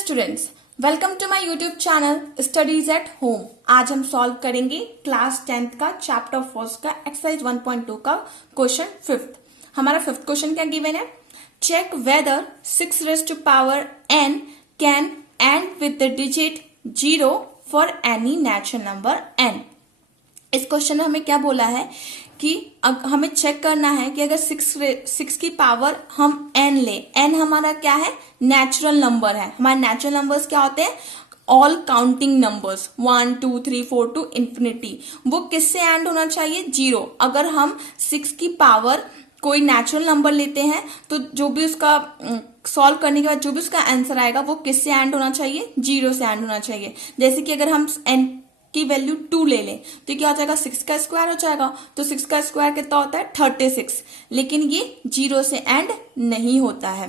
Students, welcome to my YouTube channel studies at home. आज हम solve करेंगे class 10th का चैप्टर फर्स्ट का एक्सरसाइज 1.2 का क्वेश्चन फिफ्थ। हमारा फिफ्थ क्वेश्चन क्या गिवन है? Check whether 6 raised to power n can end with the digit 0 for any natural number n। इस क्वेश्चन में हमें क्या बोला है कि अब हमें चेक करना है कि अगर 6 की पावर हम n ले, n हमारा क्या है? नेचुरल नंबर है। हमारे नेचुरल नंबर्स क्या होते हैं? All counting numbers 1 2 3 4 to infinity. वो किससे एंड होना चाहिए? 0। अगर हम 6 की पावर कोई नेचुरल नंबर लेते हैं तो जो भी उसका सॉल्व करने के बाद जो भी उसका आंसर आएगा वो किससे एंड होना चाहिए? 0 से एंड होना चाहिए। जैसे कि अगर हम n की वैल्यू 2 ले लें तो क्या हो जाएगा? 6 का स्क्वायर हो जाएगा। तो 6 का स्क्वायर कितना होता है? 36। लेकिन ये 0 से एंड नहीं होता है।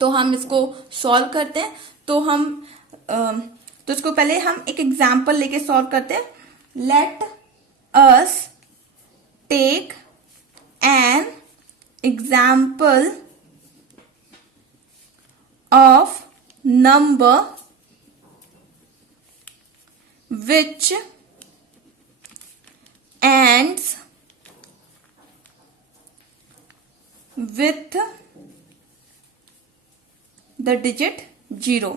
तो हम इसको सॉल्व करते हैं। तो इसको पहले हम एक एग्जाम्पल लेके सॉल्व करते हैं। Let us take an example of number which ends with the digit 0।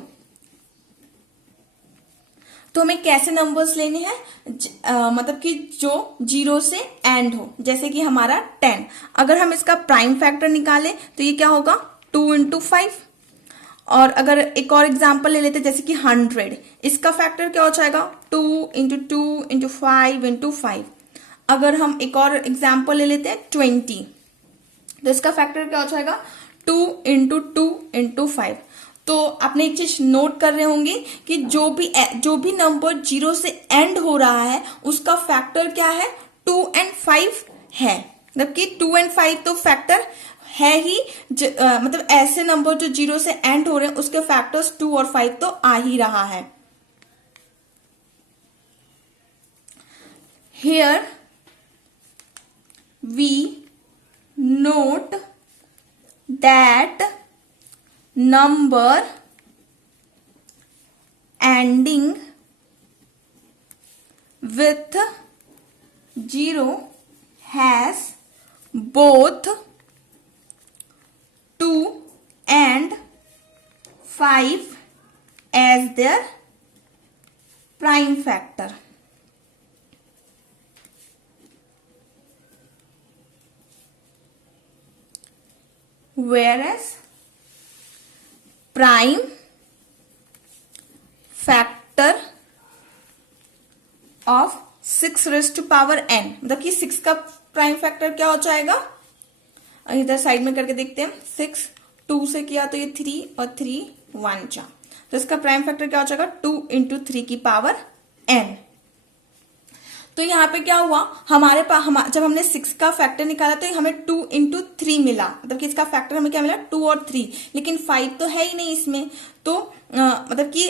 तो हमें कैसे नंबर्स लेने हैं? मतलब कि जो 0 से एंड हो। जैसे कि हमारा 10, अगर हम इसका प्राइम फैक्टर निकालें तो ये क्या होगा? 2 into 5। और अगर एक और एग्जाम्पल ले लेते जैसे कि 100, इसका फैक्टर क्या हो जाएगा? 2 into 2 into 5 into 5। अगर हम एक और एग्जाम्पल ले लेते हैं 20, तो इसका फैक्टर क्या हो जाएगा? 2 into 2 into 5। तो आपने एक चीज नोट कर रहे होंगे कि जो भी नंबर 0 से एंड हो रहा है उसका फैक्टर क्या है? 2 and 5 है। मतलब कि 2 and 5 तो फैक्टर है ही। मतलब ऐसे नंबर जो 0 से एंड हो रहे हैं उसके फैक्टर्स 2 और 5 तो आ ही रहा है। Here we note that number ending with 0 has both 2 and 5 as their prime factor। Whereas prime factor of 6 raised to power n, मतलब कि 6 का प्राइम फैक्टर क्या हो जाएगा? इधर साइड में करके देखते हैं। 6 2 से किया तो ये 3 और 3 1 जा, तो इसका प्राइम फैक्टर क्या हो जाएगा? 2 into 3 की पावर n। तो यहाँ पे क्या हुआ? हमारे पास जब हमने 6 का फैक्टर निकाला तो हमें 2 into 3 मिला। मतलब कि इसका फैक्टर हमें क्या मिला? 2 और 3। लेकिन 5 तो है ही नहीं इसमें। तो मतलब कि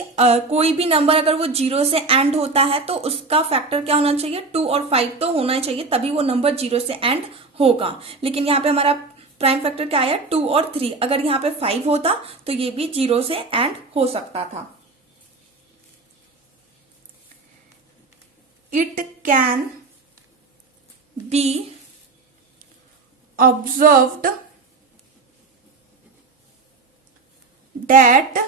कोई भी नंबर अगर वो 0 से एंड होता है तो उसका फैक्टर क्या होना चाहिए? 2 और 5 तो होना चाहिए, तभी वो नंबर 0 से एंड होगा। लेकिन यहाँ पे हमारा प्राइम फैक्टर क्या आया? 2 और 3। अगर यहाँ पे 5 होता तो ये भी 0 से एंड हो सकता था। It can be observed that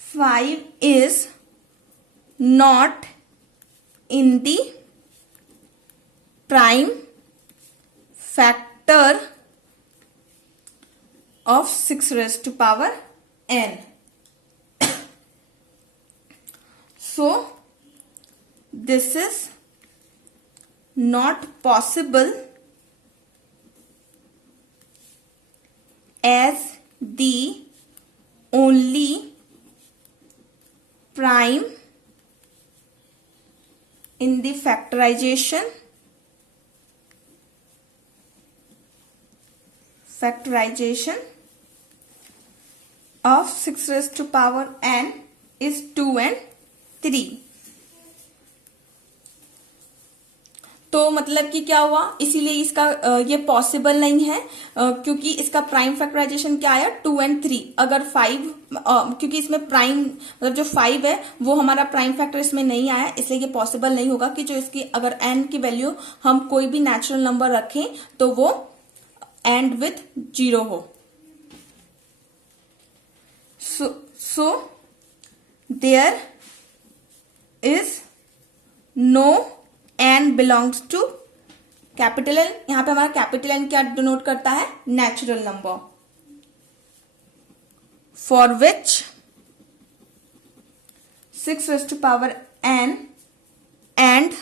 5 is not in the prime factor of 6 raised to power n। So this is not possible as the only prime in the factorization of 6 raised to power n is 2 and 3। तो मतलब कि क्या हुआ, इसीलिए इसका ये possible नहीं है, क्योंकि इसका प्राइम फैक्टराइजेशन क्या आया 2 and 3। अगर 5 क्योंकि इसमें प्राइम मतलब जो 5 है वो हमारा प्राइम फैक्टर इसमें नहीं आया, इसलिए ये पॉसिबल नहीं होगा कि जो इसकी अगर n की वैल्यू हम कोई भी नेचुरल नंबर रखें तो वो एंड विथ 0 हो। So there is no n belongs to capital N। यहां पे हमारा कैपिटल N क्या डिनोट करता है, natural number, for which 6 raised to power n and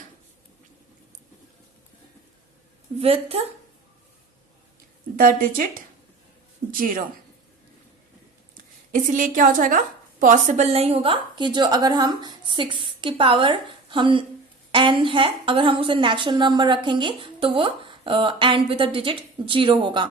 with the digit 0। इसलिए क्या हो जाएगा, पॉसिबल नहीं होगा कि जो अगर हम 6 की पावर हम n है, अगर हम उसे नेचुरल नंबर रखेंगे तो वो एंड विद द डिजिट 0 होगा।